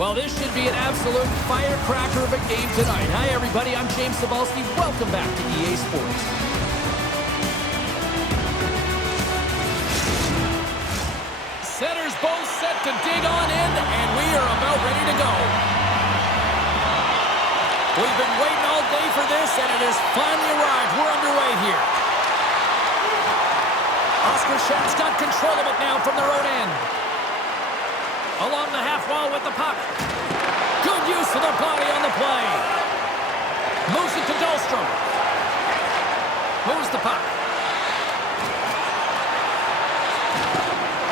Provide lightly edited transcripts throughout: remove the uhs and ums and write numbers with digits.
Well, this should be an absolute firecracker of a game tonight. Hi, everybody. I'm James Cebulski. Welcome back to EA Sports. Centers both set to dig on in, and we are about ready to go. We've been waiting all day for this, and it has finally arrived. We're underway here. Oskarshamn's got control of it now from their own end. Along the half wall with the puck. Good use of their body on the play. Moves it to Dahlstrom. Moves the puck.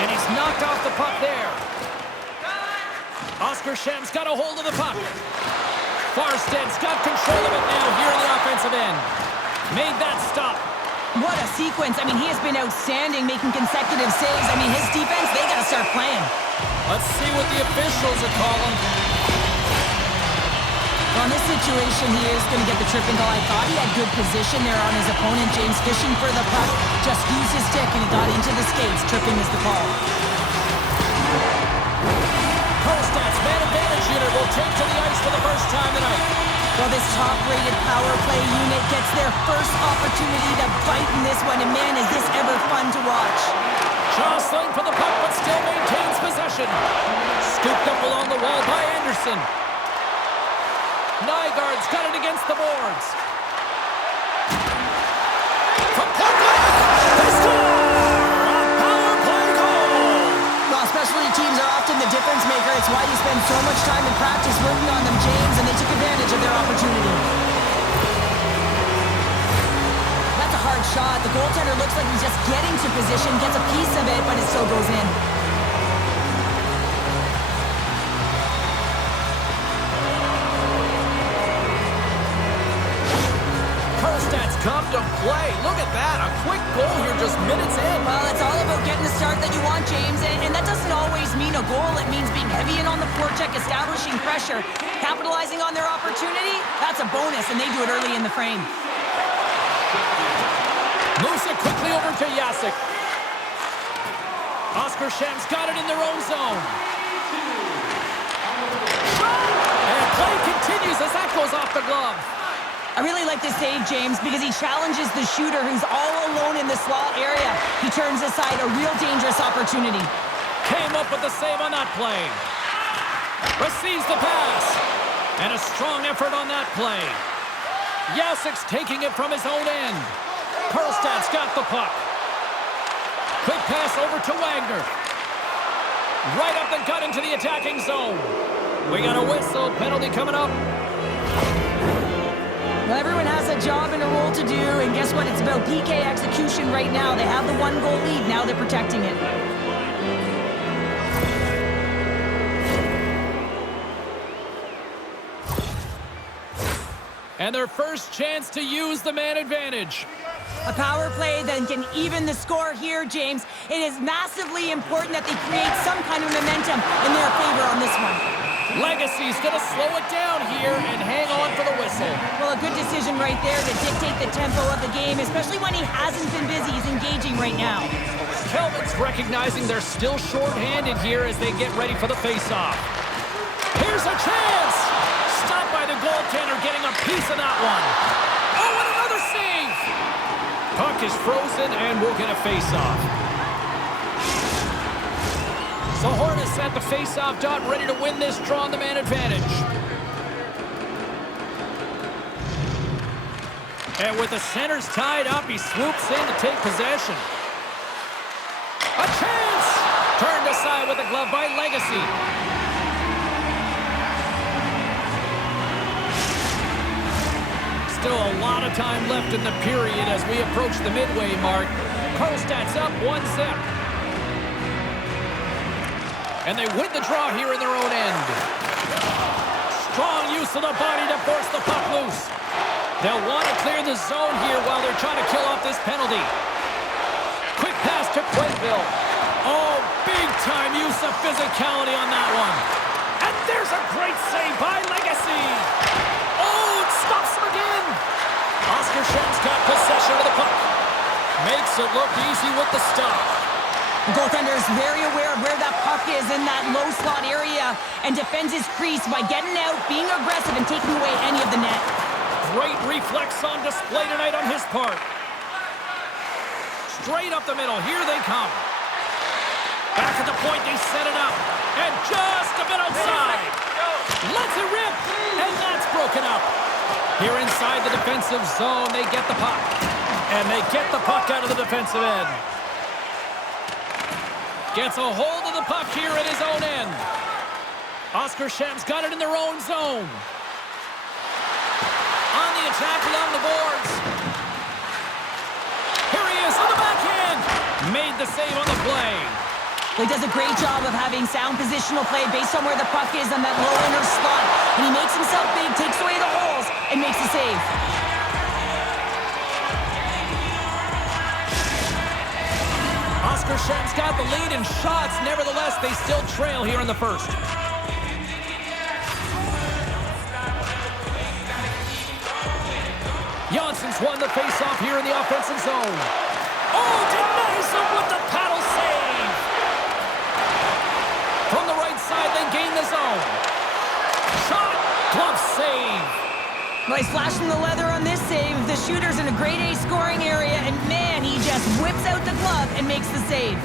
And he's knocked off the puck there. Oskarshamn's got a hold of the puck. Farsted's got control of it now here in the offensive end. Made that stop. What a sequence. I mean, he has been outstanding, making consecutive saves. I mean, his defense, they got to start playing. Let's see what the officials are calling. Well, in this situation, he is going to get the tripping goal. I thought he had good position there on his opponent. James fishing for the puck. Just used his stick, and he got into the skates. Tripping is the call. Karlstad's man advantage unit will take to the ice for the first time tonight. Well, this top-rated power play unit gets their first opportunity to bite in this one, and man, is this ever fun to watch. Jostling for the puck, but still maintains possession. Scooped up along the wall by Andersson. Nygård's got it against the boards. From point blank, they score! A power play goal! Well, specialty teams are often the difference maker. It's why you spend so much time in practice working on them, James, and they took advantage of their opportunity. That's a hard shot. The goaltender looks like he's just getting to position, gets a piece of it, but it still goes in. Karlstad's come to play. Look at that. A quick goal here just minutes in. Well, it's all about getting the start that you want, James, and that doesn't always mean a goal. It means being heavy in on the forecheck, establishing pressure, capitalizing on their opportunity. That's a bonus, and they do it early in the frame. Moves it quickly over to Jacek. Oskarshamn's got it in their own zone. And play continues as that goes off the glove. I really like this save, James, because he challenges the shooter who's all alone in the slot area. He turns aside a real dangerous opportunity. Came up with the save on that play. Receives the pass. And a strong effort on that play. Jacek's taking it from his own end. Karlstad's got the puck. Quick pass over to Wagner. Right up the gut into the attacking zone. We got a whistle. Penalty coming up. Well, everyone has a job and a role to do, and guess what? It's about PK execution right now. They have the one-goal lead. Now they're protecting it. And their first chance to use the man advantage. A power play that can even the score here, James. It is massively important that they create some kind of momentum in their favor on this one. Lagacé's going to slow it down here and hang on for the whistle. Well, a good decision right there to dictate the tempo of the game, especially when he hasn't been busy. He's engaging right now. Kellman's recognizing they're still short-handed here as they get ready for the face-off. Here's a chance! Stopped by the goaltender, getting a piece of that one. Oh, and another save! Puck is frozen, and we'll get a face-off. So Hornets at the face-off dot, ready to win this draw on the man advantage. And with the centers tied up, he swoops in to take possession. A chance! Turned aside with a glove by Lagacé. Still a lot of time left in the period as we approach the midway mark. Karlstad's up 1-0. And they win the draw here in their own end. Strong use of the body to force the puck loose. They'll want to clear the zone here while they're trying to kill off this penalty. Quick pass to Quenneville. Oh, big-time use of physicality on that one. And there's a great save by Lagacé. Oh, it stops him again. Oskarshamn's got possession of the puck. Makes it look easy with the stop. The goaltender is very aware of where that puck is in that low slot area and defends his crease by getting out, being aggressive, and taking away any of the net. Great reflex on display tonight on his part. Straight up the middle. Here they come. Back at the point, they set it up. And just a bit outside. Lets it rip. And that's broken up. Here inside the defensive zone, they get the puck. And they get the puck out of the defensive end. Gets a hold of the puck here at his own end. Oskarshamn's got it in their own zone. On the attack along the boards. Here he is on the backhand. Made the save on the play. He does a great job of having sound positional play based on where the puck is on that low inner slot. And he makes himself big, takes away the holes, and makes the save. Oskarshamn's got the lead in shots. Nevertheless, they still trail here in the first. Johansson's won the faceoff here in the offensive zone. Oh, denies him with the paddle save. From the right side, they gain the zone. Shot, glove save. Nice flash from the leather on this save. The shooter's in a grade A scoring area, and man, he just whips out the glove and makes the save.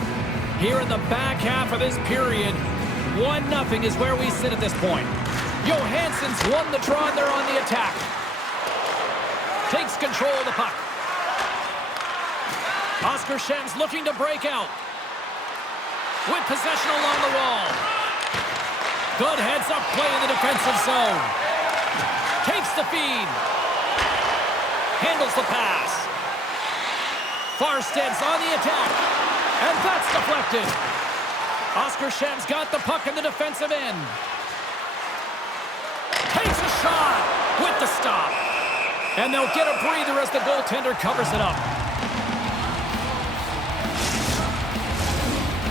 Here in the back half of this period, 1-0 is where we sit at this point. Johansson's won the draw, and they're on the attack. Takes control of the puck. Oskarshamn's looking to break out. With possession along the wall. Good heads-up play in the defensive zone. Takes the feed. Handles the pass. Farsted's on the attack. And that's deflected. Oskarshamn's got the puck in the defensive end. Takes a shot with the stop. And they'll get a breather as the goaltender covers it up.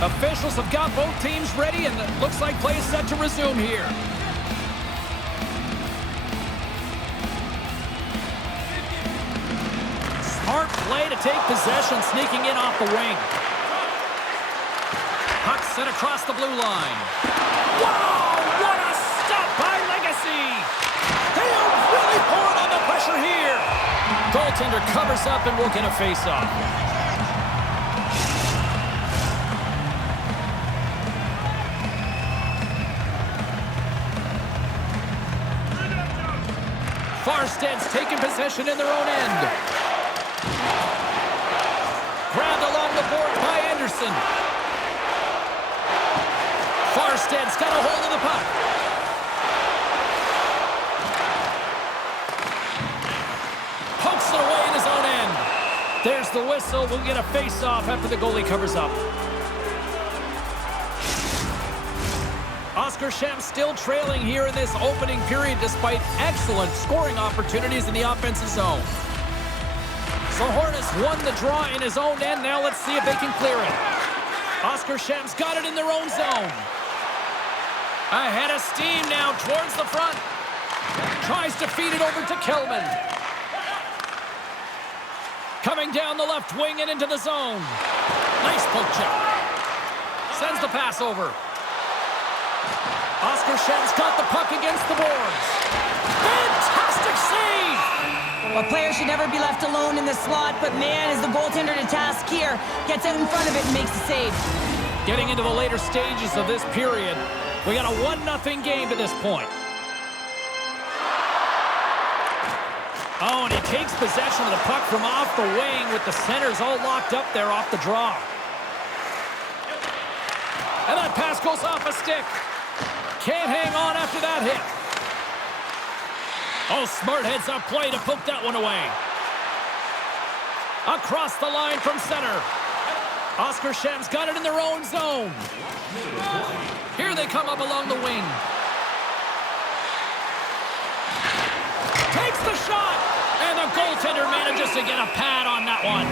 Officials have got both teams ready, and it looks like play is set to resume here. Smart play to take possession, sneaking in off the wing. Puck sent across the blue line. Wow, what a stop by Lagacé! They are really pouring on the pressure here. Goaltender covers up and will get a face-off. Farsted's taking possession in their own end. Grabbed along the board by Andersson. Farsted's got a hold of the puck. Pokes it away in his own end. There's the whistle. We'll get a face-off after the goalie covers up. Oskarshamn still trailing here in this opening period despite excellent scoring opportunities in the offensive zone. So Hornets won the draw in his own end. Now let's see if they can clear it. Oskarshamn's got it in their own zone. Ahead of steam now towards the front. Tries to feed it over to Kellman. Coming down the left wing and into the zone. Nice poke check. Sends the pass over. Oskarshamn's got the puck against the boards. Fantastic save! A player should never be left alone in the slot, but man, is the goaltender to task here. Gets out in front of it and makes the save. Getting into the later stages of this period, we got a 1-0 game to this point. Oh, and he takes possession of the puck from off the wing with the centers all locked up there off the draw. And that pass goes off a stick. Can't hang on after that hit. Oh, smart heads-up play to poke that one away. Across the line from center. Oskarshamn's got it in their own zone. Here they come up along the wing. Takes the shot. And the goaltender manages to get a pad on that one.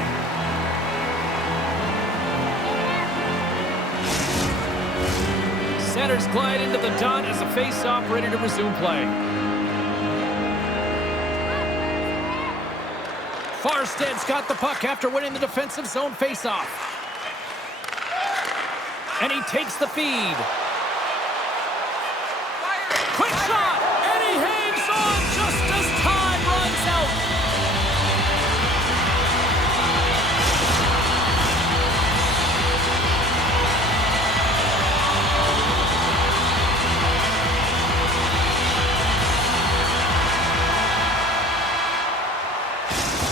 Centers glide into the dot as a face-off ready to resume play. Farsted's got the puck after winning the defensive zone face-off. And he takes the feed. Quick shot! And he hangs on just as time runs out.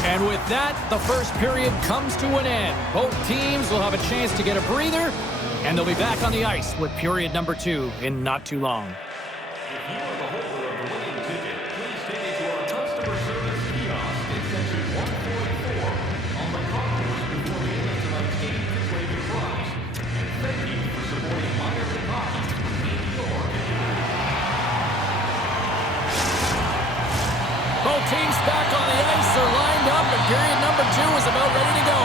And with that, the first period comes to an end. Both teams will have a chance to get a breather, and they'll be back on the ice with period number 2 in not too long. If you are the holder of the winning ticket, please take it to our customer service kiosk in section 144 on the concourse before the end of tonight's game to claim your prize. And thank you for supporting minor league hockey in your community. Both teams back on the ice are lined up, and period number 2 is about ready to go.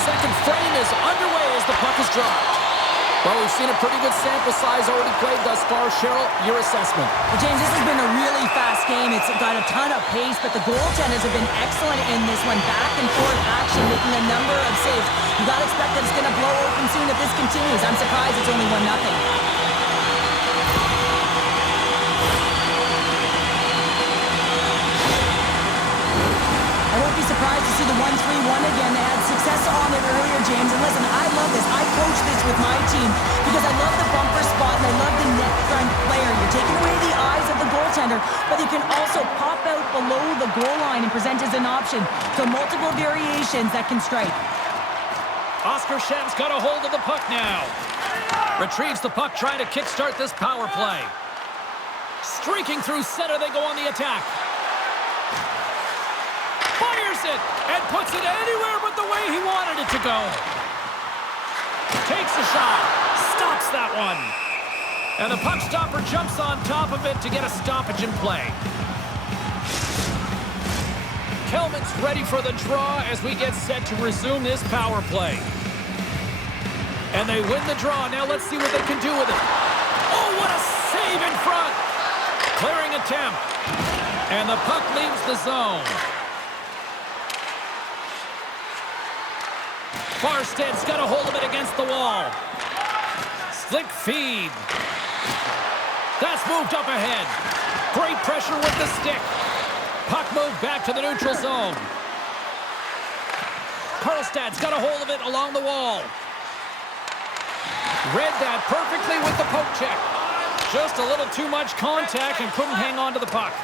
Second frame is underway as the puck is dropped. Well, we've seen a pretty good sample size already played thus far. Cheryl, your assessment. Well, James, this has been a really fast game. It's got a ton of pace, but the goaltenders have been excellent in this one. Back and forth action, making a number of saves. You got to expect that it's going to blow open soon if this continues. I'm surprised it's only 1-0. I won't be surprised to see the 1-3-1 again. They had success on it earlier, James. And listen, I love this. I coach this with my team because I love the bumper spot and I love the net front player. You're taking away the eyes of the goaltender, but you can also pop out below the goal line and present as an option. So multiple variations that can strike. Oskarshamn's got a hold of the puck now. Retrieves the puck, trying to kickstart this power play. Streaking through center, they go on the attack. Fires it and puts it anywhere but the way he wanted it to go. Takes a shot, stops that one. And the puck stopper jumps on top of it to get a stoppage in play. Kellman's ready for the draw as we get set to resume this power play. And they win the draw. Now let's see what they can do with it. Oh, what a save in front. Clearing attempt. And the puck leaves the zone. Farsted's got a hold of it against the wall. Slick feed. That's moved up ahead. Great pressure with the stick. Puck moved back to the neutral zone. Karlstad's got a hold of it along the wall. Read that perfectly with the poke check. Just a little too much contact and couldn't hang on to the puck.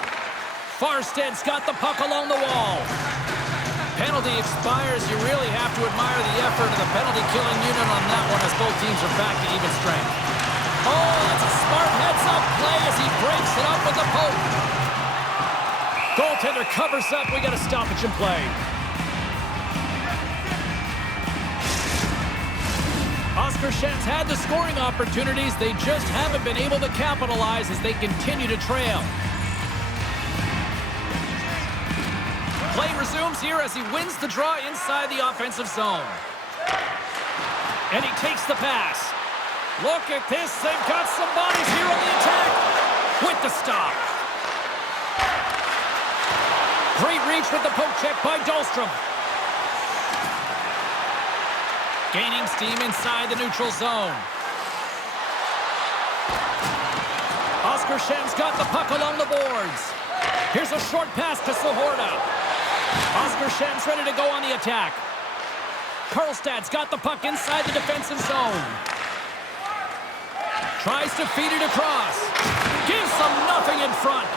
Farsted's got the puck along the wall. Penalty expires. You really have to admire the effort of the penalty-killing unit on that one as both teams are back to even strength. Oh, that's a smart heads-up play as he breaks it up with the poke. Goaltender covers up. We got a stoppage in play. Oskarshamn's had the scoring opportunities. They just haven't been able to capitalize as they continue to trail. Play resumes here as he wins the draw inside the offensive zone. And he takes the pass. Look at this. They've got some bodies here on the attack with the stop. Great reach with the poke check by Dahlstrom. Gaining steam inside the neutral zone. Oskarshamn's got the puck along the boards. Here's a short pass to Sahorna. Oskarshamn's ready to go on the attack. Karlstad's got the puck inside the defensive zone. Tries to feed it across. Gives them nothing in front.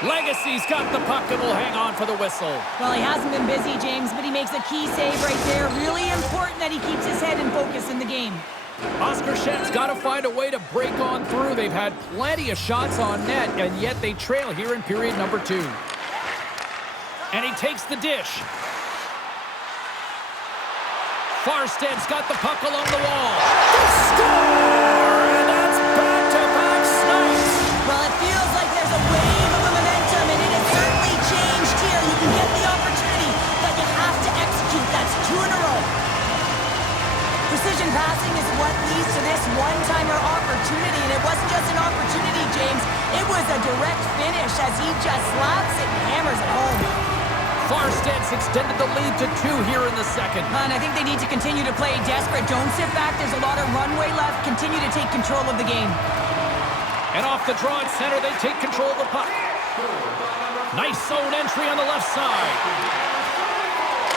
Lagacé's got the puck and will hang on for the whistle. Well, he hasn't been busy, James, but he makes a key save right there. Really important that he keeps his head in focus in the game. Oskarshamn's got to find a way to break on through. They've had plenty of shots on net, and yet they trail here in period number 2. And he takes the dish. Farsted's got the puck along the wall. Score! And that's back-to-back snipes. Well, it feels like there's a wave of momentum, and it has certainly changed here. You can get the opportunity, but you have to execute. That's 2 in a row. Precision passing is what leads to this one-timer opportunity, and it wasn't just an opportunity, James. It was a direct finish as he just slaps it and hammers it home. Farstad Farsted's extended the lead to 2 here in the second. And I think they need to continue to play desperate. Don't sit back. There's a lot of runway left. Continue to take control of the game. And off the draw at center, they take control of the puck. Nice zone entry on the left side.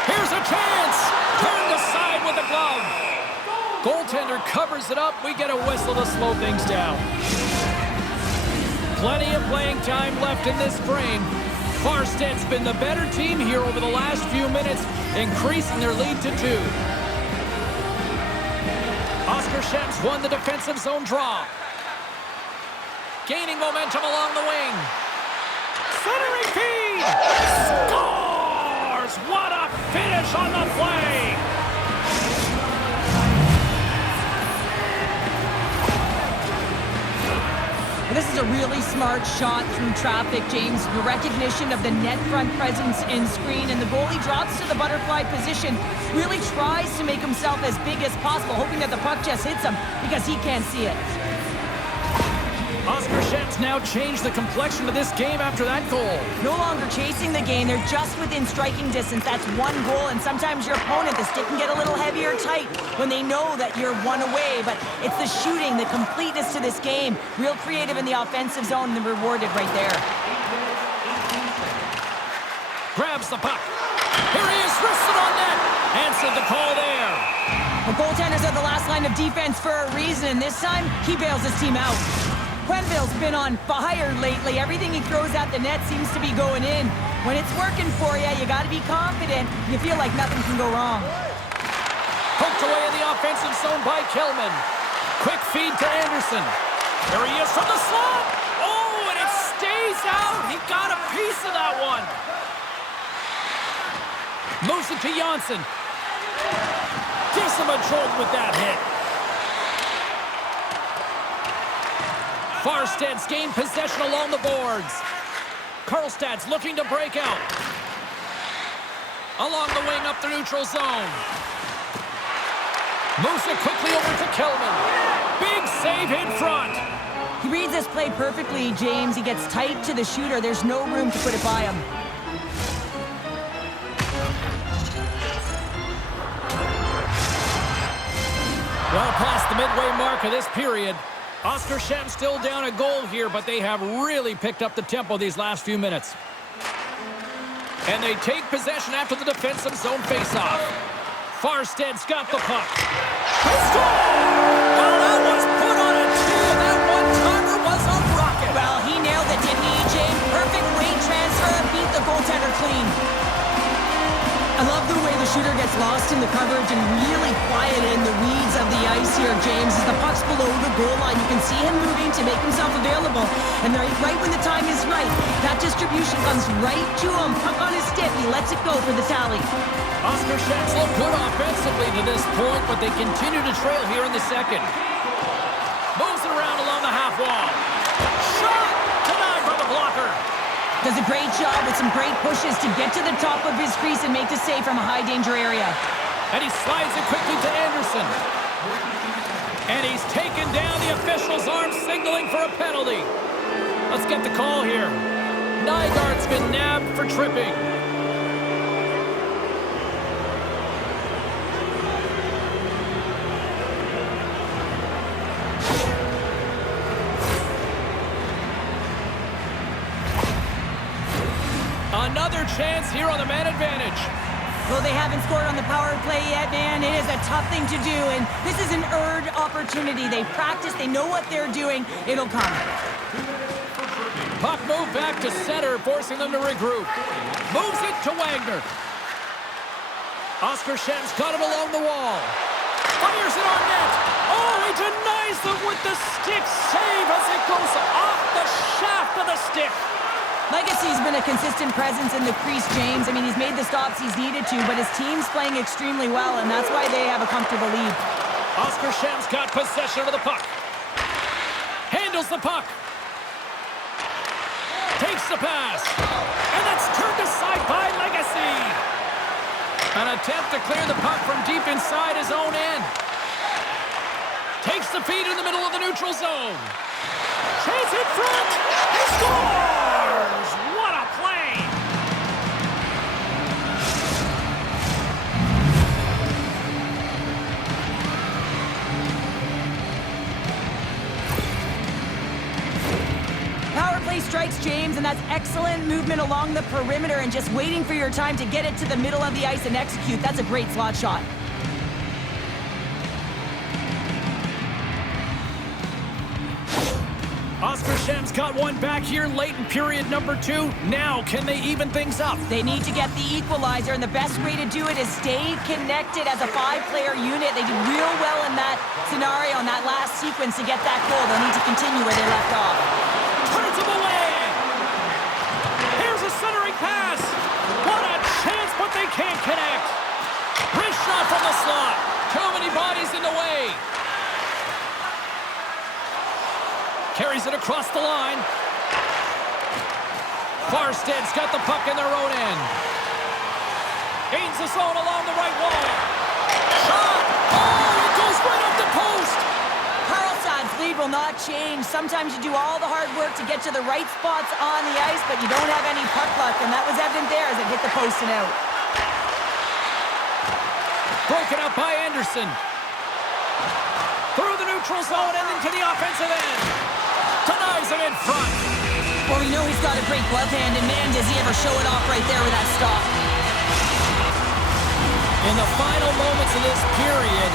Here's a chance. Turned aside with the glove. Goaltender covers it up. We get a whistle to slow things down. Plenty of playing time left in this frame. Farsted's been the better team here over the last few minutes, increasing their lead to 2. Oskarshamn won the defensive zone draw. Gaining momentum along the wing. Centering feed! Scores! What a finish on the play! This is a really smart shot through traffic, James. The recognition of the net front presence in screen, and the goalie drops to the butterfly position. Really tries to make himself as big as possible, hoping that the puck just hits him because he can't see it. Oskarshamn's now changed the complexion of this game after that goal. No longer chasing the game, they're just within striking distance. That's one goal, and sometimes your opponent, the stick can get a little heavier tight when they know that you're one away, but it's the shooting, the completeness to this game. Real creative in the offensive zone and rewarded right there. Grabs the puck. Here he is, wristed on net. Answered the call there. The goaltender's at the last line of defense for a reason, and this time, he bails his team out. Quenneville's been on fire lately. Everything he throws at the net seems to be going in. When it's working for you, you got to be confident. You feel like nothing can go wrong. Poked away in the offensive zone by Kellman. Quick feed to Andersson. There he is from the slot. Oh, and it stays out. He got a piece of that one. Moves it to Johansson. Gives him a jolt with that hit. Farsted's gained possession along the boards. Karlstad's looking to break out. Along the wing up the neutral zone. Moves it quickly over to Kellman. Big save in front. He reads this play perfectly, James. He gets tight to the shooter. There's no room to put it by him. Well past the midway mark of this period. Oskarshamn still down a goal here, but they have really picked up the tempo these last few minutes. And they take possession after the defensive zone faceoff. Farsted's got the puck. He scored! Well, that was put on a tee, and that one-timer was a rocket. Well, he nailed it, didn't he, James? Perfect weight transfer, beat the goaltender clean. I love the way the shooter gets lost in the coverage and really quiet in the weeds of the ice here, James. As the puck's below the goal line, you can see him moving to make himself available. And right when the time is right, that distribution comes right to him. Puck on his stick, he lets it go for the tally. Oskarshamn look good offensively to this point, but they continue to trail here in the second. Moves it around along the half wall. Shot! Denied by the blocker. Does a great job with some great pushes to get to the top of his crease and make the save from a high-danger area. And he slides it quickly to Andersson. And he's taken down. The official's arm signaling for a penalty. Let's get the call here. Nygård's been nabbed for tripping. Another chance here on the man advantage. Well, they haven't scored on the power play yet, man. It is a tough thing to do, and this is an earned opportunity. They practice, they know what they're doing. It'll come. Puck moved back to center, forcing them to regroup. Moves it to Wagner. Oskarshamn's got it along the wall. Fires it on net. Oh, he denies them with the stick save as it goes off the shaft of the stick. Lagacé's been a consistent presence in the crease, James. I mean, he's made the stops he's needed to, but his team's playing extremely well, and that's why they have a comfortable lead. Oskarshamn's got possession of the puck. Handles the puck. Takes the pass. And that's turned aside by Lagacé. An attempt to clear the puck from deep inside his own end. Takes the feed in the middle of the neutral zone. Chase in front. He scores! What a play! James, and that's excellent movement along the perimeter and just waiting for your time to get it to the middle of the ice and execute. That's a great slot shot. Oskarshamn's got one back here late in period number 2. Now, can they even things up? They need to get the equalizer, and the best way to do it is stay connected as a 5-player unit. They did real well in that scenario, in that last sequence to get that goal. They'll need to continue where they left off. Turns him away! Here's a centering pass! What a chance, but they can't connect! Wrist shot from the slot! Too many bodies in the way! Carries it across the line. Farsted's got the puck in their own end. Gains the zone along the right wall. Shot! Oh, it goes right up the post! Karlstad's lead will not change. Sometimes you do all the hard work to get to the right spots on the ice, but you don't have any puck luck, and that was evident there as it hit the post and out. Broken up by Andersson. Through the neutral zone and into the offensive end. Denies him in front. Well, we know he's got a great glove hand, and man, does he ever show it off right there with that stop. In the final moments of this period,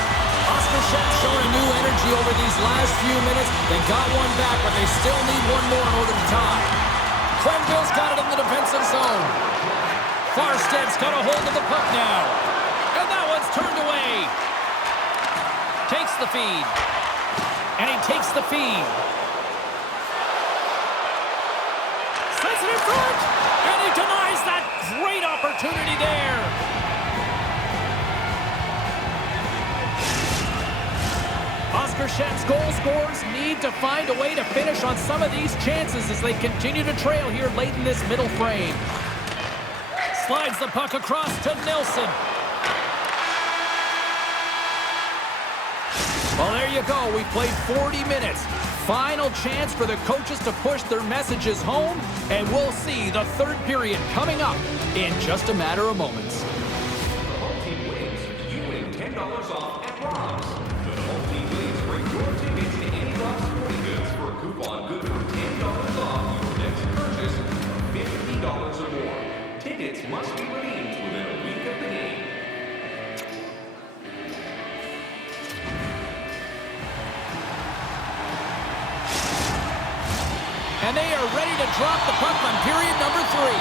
Oskarshamn's shown a new energy over these last few minutes. They got one back, but they still need one more in order to tie. Quenneville's got it in the defensive zone. Farsted's got a hold of the puck now. And that one's turned away. Takes the feed. And he takes the feed. Sends it in front. And he denies that great opportunity there. Oskarshamn's goal scorers need to find a way to finish on some of these chances as they continue to trail here late in this middle frame. Slides the puck across to Nelson. Well, there you go. We played 40 minutes. Final chance for the coaches to push their messages home, and we'll see the third period coming up in just a matter of moments. The home team wins, you win $10 off at Rob's. The home team wins, bring your tickets to any Rob's Sporting Goods for a coupon good for $10 off your next purchase of $50 or more. Tickets must be redeemed within a week of the game. And they are ready to drop the puck on period number 3.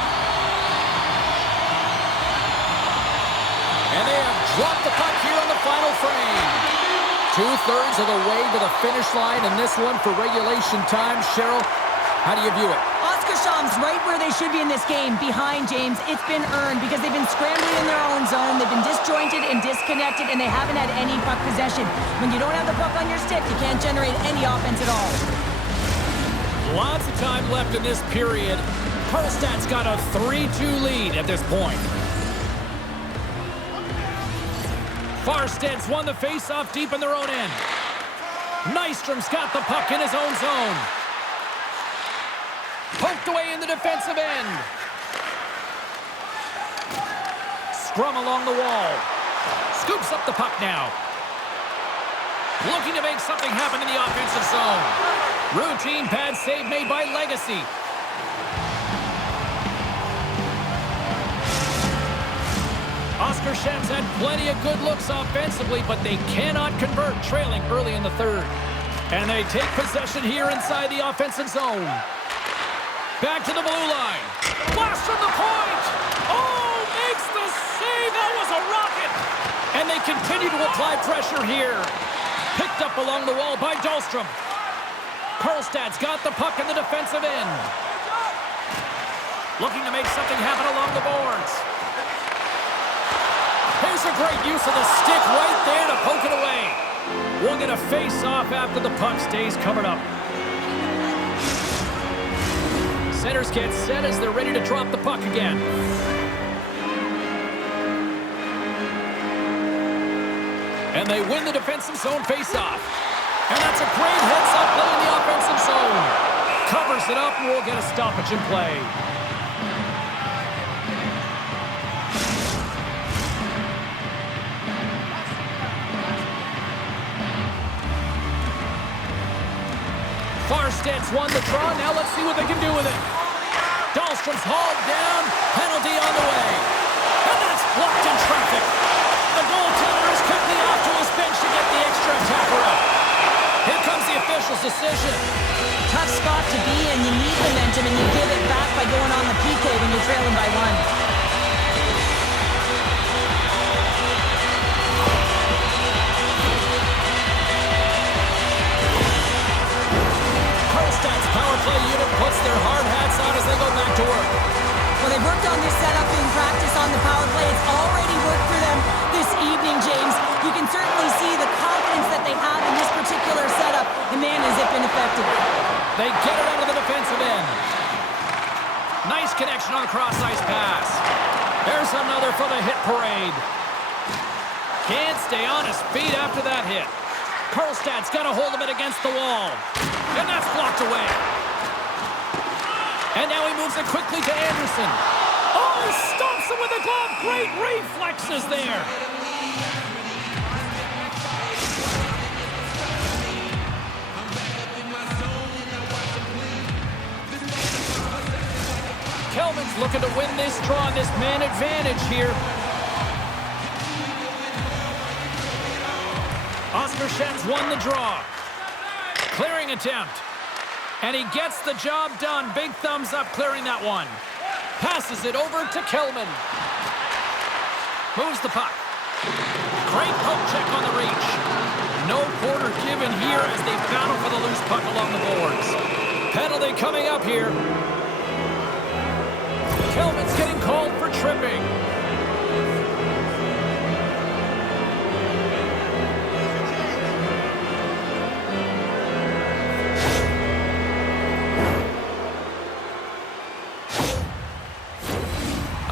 And they have dropped the puck here on the final frame. 2/3 of the way to the finish line in this one for regulation time. Cheryl, how do you view it? Oskarshamn's right where they should be in this game, behind James. It's been earned because they've been scrambling in their own zone. They've been disjointed and disconnected, and they haven't had any puck possession. When you don't have the puck on your stick, you can't generate any offense at all. Lots of time left in this period. Karlstad's got a 3-2 lead at this point. Farsted's won the face-off deep in their own end. Nystrom's got the puck in his own zone. Poked away in the defensive end. Scrum along the wall. Scoops up the puck now. Looking to make something happen in the offensive zone. Routine pad save made by Lagacé. Oskarshamn's had plenty of good looks offensively, but they cannot convert, trailing early in the third. And they take possession here inside the offensive zone. Back to the blue line. Blast from the point! Oh, makes the save! That was a rocket! And they continue to apply pressure here. Picked up along the wall by Dahlstrom. Karlstad's got the puck in the defensive end. Looking to make something happen along the boards. Here's a great use of the stick right there to poke it away. We'll get a face-off after the puck stays covered up. Centers get set as they're ready to drop the puck again. And they win the defensive zone face-off. And that's a great heads-up play in the offensive zone. Covers it up, and we'll get a stoppage in play. Farsted's won the draw. Now let's see what they can do with it. Dahlstrom's hauled down. Penalty on the way. And that's blocked in traffic. The goaltender is quickly off to his bench to get the extra attacker out. Here comes the official's decision. Tough spot to be in. You need momentum, and you give it back by going on the PK when you're trailing by 1. Power play unit puts their hard hats on as they go back to work. Well, they've worked on this setup in practice on the power play. It's already worked for them this evening, James. You can certainly see the confidence that they have in this particular setup. And man, has it been effective. They get it out of the defensive end. Nice connection on the cross-ice pass. There's another for the hit parade. Can't stay on his feet after that hit. Karlstad's got a hold of it against the wall. And that's blocked away. And now he moves it quickly to Andersson. Oh, he stomps him with a glove. Great reflexes there. Kellman's looking to win this draw on this man advantage here. Oskarshamn's won the draw. Clearing attempt. And he gets the job done. Big thumbs up clearing that one. Passes it over to Kellman. Moves the puck. Great poke check on the reach. No quarter given here as they battle for the loose puck along the boards. Penalty coming up here. Kellman's getting called for tripping.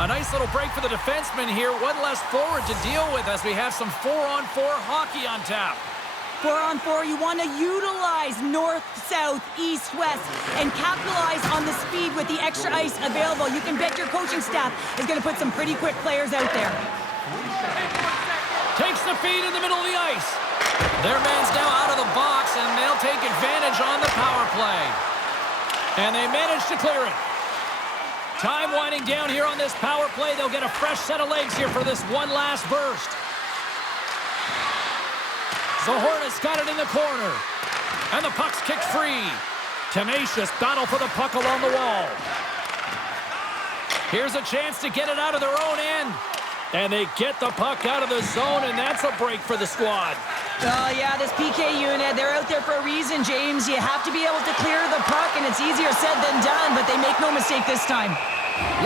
A nice little break for the defenseman here. One less forward to deal with as we have some 4-on-4 hockey on tap. 4-on-4, you want to utilize north, south, east, west, and capitalize on the speed with the extra ice available. You can bet your coaching staff is going to put some pretty quick players out there. Takes the feed in the middle of the ice. Their man's now out of the box, and they'll take advantage on the power play. And they manage to clear it. Time winding down here on this power play. They'll get a fresh set of legs here for this one last burst. Zohorna's got it in the corner. And the puck's kicked free. Tenacious battle for the puck along the wall. Here's a chance to get it out of their own end. And they get the puck out of the zone, and that's a break for the squad. Oh, yeah, this PK unit, they're out there for a reason, James. You have to be able to clear the puck, and it's easier said than done, but they make no mistake this time.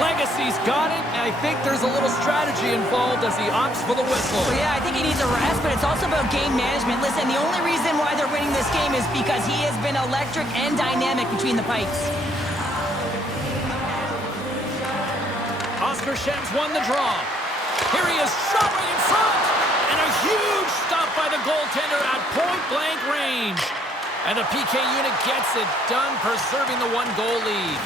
Legacy's got it, and I think there's a little strategy involved as he opts for the whistle. Well, yeah, I think he needs a rest, but it's also about game management. Listen, the only reason why they're winning this game is because he has been electric and dynamic between the pipes. Oskarshamn's won the draw. Here he is, shot right in front, and a huge stop by the goaltender at point-blank range. And the PK unit gets it done, preserving the one-goal lead.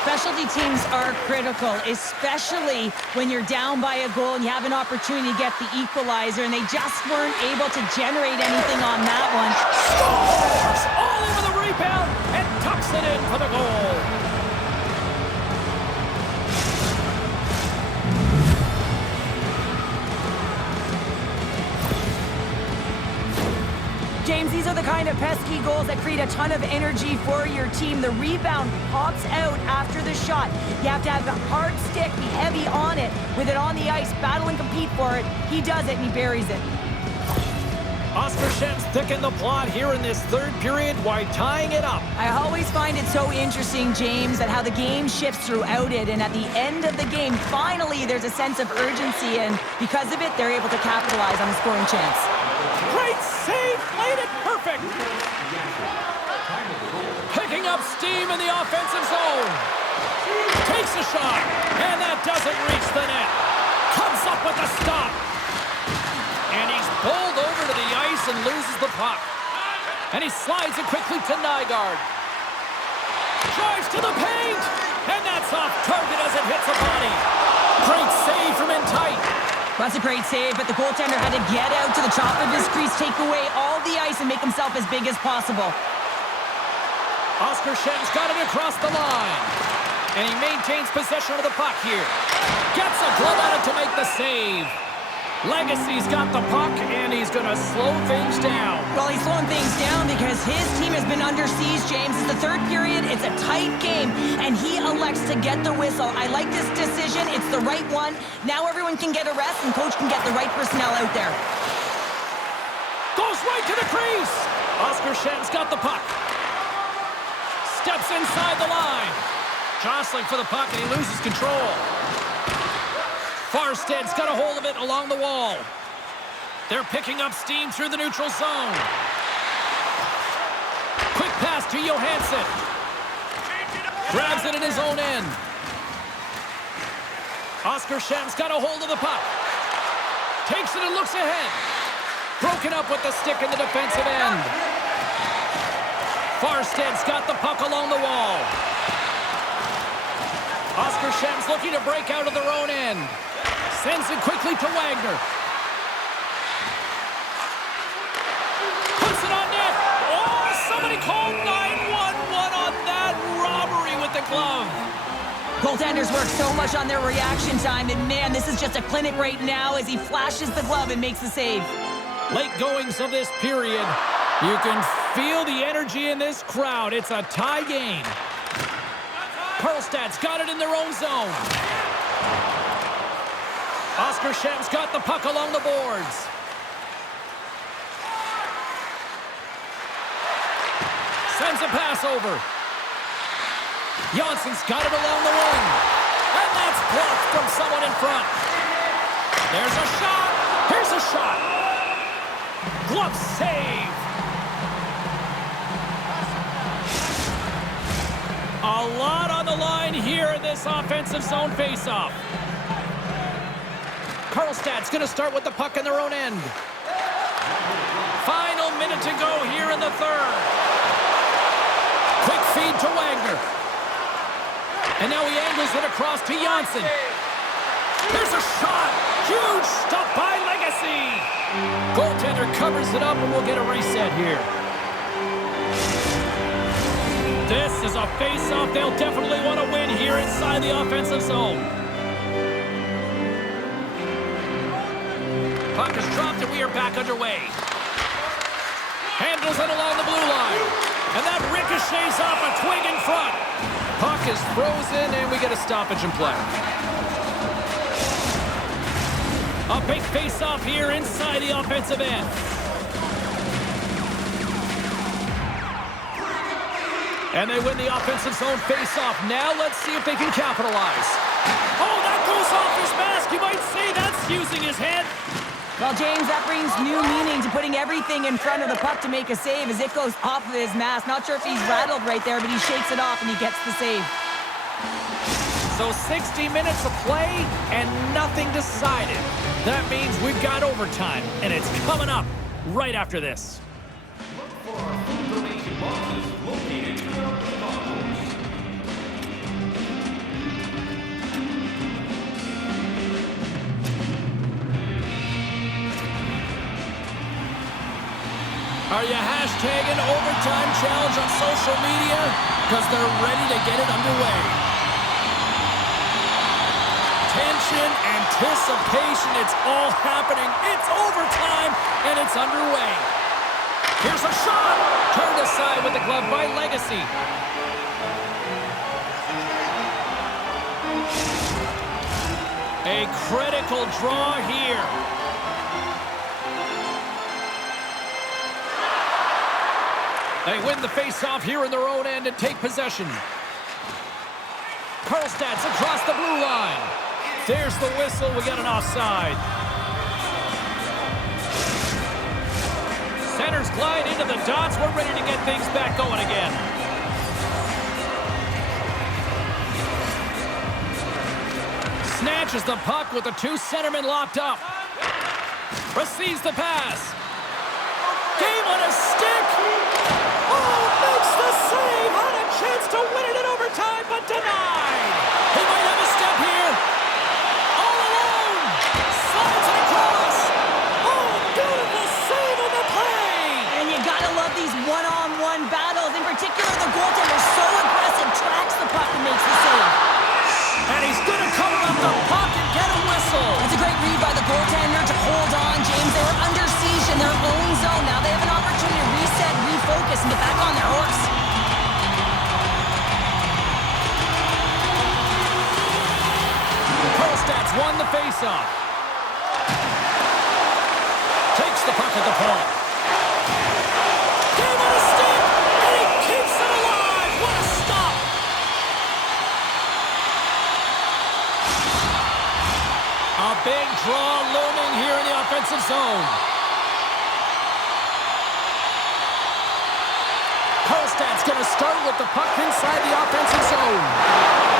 Specialty teams are critical, especially when you're down by a goal and you have an opportunity to get the equalizer, and they just weren't able to generate anything on that one. Scores! All over the rebound and tucks it in for the goal. James, these are the kind of pesky goals that create a ton of energy for your team. The rebound pops out after the shot. You have to have a hard stick, be heavy on it, with it on the ice, battle and compete for it. He does it, and he buries it. Oskarshamn's thickened the plot here in this third period while tying it up. I always find it so interesting, James, that how the game shifts throughout it, and at the end of the game, finally, there's a sense of urgency, and because of it, they're able to capitalize on the scoring chance. Great save, played it perfect. Picking up steam in the offensive zone. Takes a shot, and that doesn't reach the net. Comes up with a stop. And he's bowled over to the ice and loses the puck. And he slides it quickly to Nygård. Drives to the paint, and that's off target as it hits a body. Great save from in tight. That's a great save, but the goaltender had to get out to the top of his crease, take away all the ice, and make himself as big as possible. Oskarshamn's got it across the line. And he maintains possession of the puck here. Gets a glove on it to make the save. Lagacé's got the puck, and he's going to slow things down. Well, he's slowing things down because his team has been under siege, James. It's the third period. It's a tight game, and he elects to get the whistle. I like this decision. It's the right one. Now everyone can get a rest, and coach can get the right personnel out there. Goes right to the crease. Oskarshamn's got the puck. Steps inside the line. Jostling for the puck, and he loses control. Farsted's got a hold of it along the wall. They're picking up steam through the neutral zone. Quick pass to Johansson. Grabs it in his own end. Oskarshamn's got a hold of the puck. Takes it and looks ahead. Broken up with the stick in the defensive end. Farsted's got the puck along the wall. Oskarshamn's looking to break out of their own end. Sends it quickly to Wagner. Puts it on net. Oh, somebody called 911 on that robbery with the glove. Goaltenders work so much on their reaction time, and man, this is just a clinic right now as he flashes the glove and makes the save. Late goings of this period. You can feel the energy in this crowd. It's a tie game. Karlstad's got it in their own zone. Oskarshamn's got the puck along the boards. Sends a pass over. Johansson's got it along the wing. And that's blocked from someone in front. There's a shot. Here's a shot. Glove save. A lot on the line here in this offensive zone faceoff. Karlstad's going to start with the puck in their own end. Final minute to go here in the third. Quick feed to Wagner. And now he angles it across to Johansson. There's a shot. Huge stop by Lagacé. Goaltender covers it up, and we'll get a reset here. This is a face-off they'll definitely want to win here inside the offensive zone. Puck is dropped, and we are back underway. Handles it along the blue line. And that ricochets off a twig in front. Puck is frozen, and we get a stoppage in play. A big face-off here inside the offensive end. And they win the offensive zone face-off. Now let's see if they can capitalize. Oh, that goes off his mask. You might say that's using his head. Well, James, that brings new meaning to putting everything in front of the puck to make a save as it goes off of his mask. Not sure if he's rattled right there, but he shakes it off and he gets the save. So 60 minutes of play and nothing decided. That means we've got overtime, and it's coming up right after this. Look for our food donation boxes located throughout the concourse. Are you hashtagging overtime challenge on social media? Because they're ready to get it underway. Tension, anticipation, it's all happening. It's overtime, and it's underway. Here's a shot. Turned aside with the glove by Lagacé. A critical draw here. They win the face-off here in their own end and take possession. Karlstad's across the blue line. There's the whistle. We got an offside. Centers glide into the dots. We're ready to get things back going again. Snatches the puck with the two centermen locked up. Receives the pass. Game on a stick. Oh, makes the save. Had a chance to win it in overtime, but denied. He might have a step here. All alone. Slides it across. Oh, beautiful save on the play. And you gotta love these one-on-one battles. In particular, the goaltender is so aggressive, tracks the puck and makes the save. Karlstad's won the faceoff. Takes the puck at the point. Gave it a stick, and he keeps it alive. What a stop! A big draw looming here in the offensive zone. Karlstad's going to start with the puck inside the offensive zone.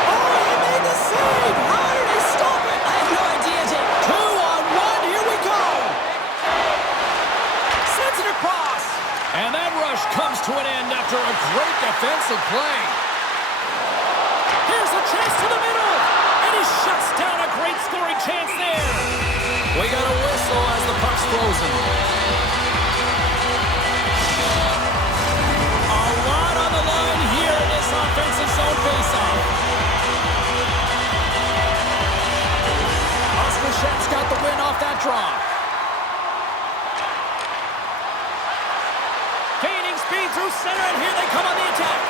Oh, he made the save! How did he stop it? I have no idea, Jake. 2-on-1, here we go! Sends it across. And that rush comes to an end after a great defensive play. Here's a chance to the middle. And he shuts down a great scoring chance there. We got a whistle as the puck's frozen. A lot on the line here in this offensive zone faceoff. Oskarshamn's got the win off that draw. Gaining speed through center, and here they come on the attack.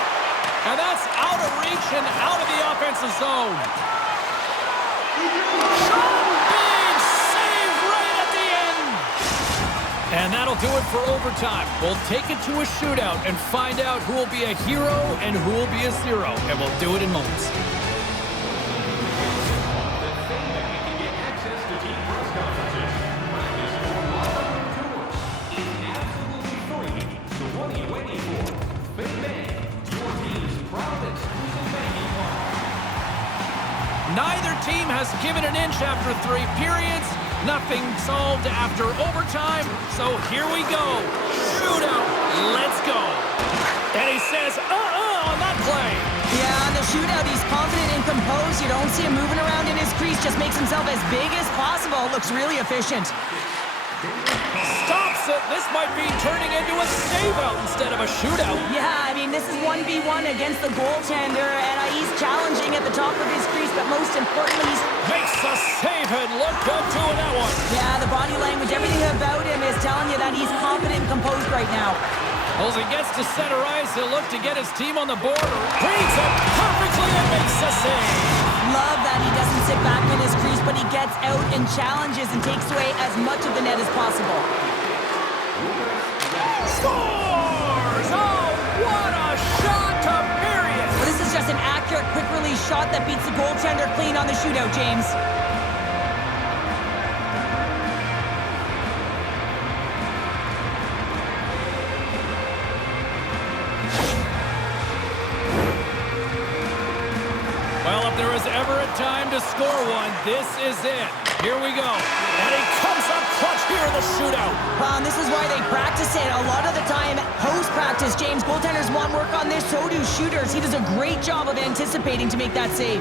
And that's out of reach and out of the offensive zone. Big save right at the end. And that'll do it for overtime. We'll take it to a shootout and find out who will be a hero and who will be a zero. And we'll do it in moments. Neither team has given an inch after 3 periods. Nothing solved after overtime. So here we go. Shootout. Let's go. And he says, on that play. Yeah, on the shootout, he's confident and composed. You don't see him moving around in his crease. Just makes himself as big as possible. Looks really efficient. Stops it. This might be turning into a save-out instead of a shootout. Yeah, I mean, this is 1v1 against the goaltender, and he's challenging at the top of his crease, but most importantly, he's... Makes a save and look good doing that one. Yeah, the body language, everything about him is telling you that he's confident and composed right now. As he gets to center ice, he'll look to get his team on the board. Reads it perfectly and makes a save. Love that he doesn't sit back in his crease, but he gets out and challenges and takes away as much of the net as possible. Scores! Oh, what a shot to bury it! This is just an accurate, quick-release shot that beats the goaltender clean on the shootout, James. Well, if there was ever a time to score one, this is it. Here we go. And he comes up clutch here in the shootout. And this is why they practice it. A lot of the time, post-practice, James, goaltenders want work on this, so do shooters. He does a great job of anticipating to make that save.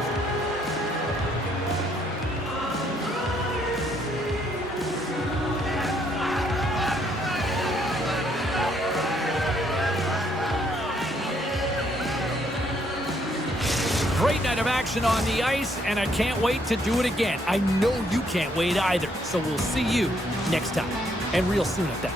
Great night of action on the ice, and I can't wait to do it again. I know you can't wait either, so we'll see you next time, and real soon at that.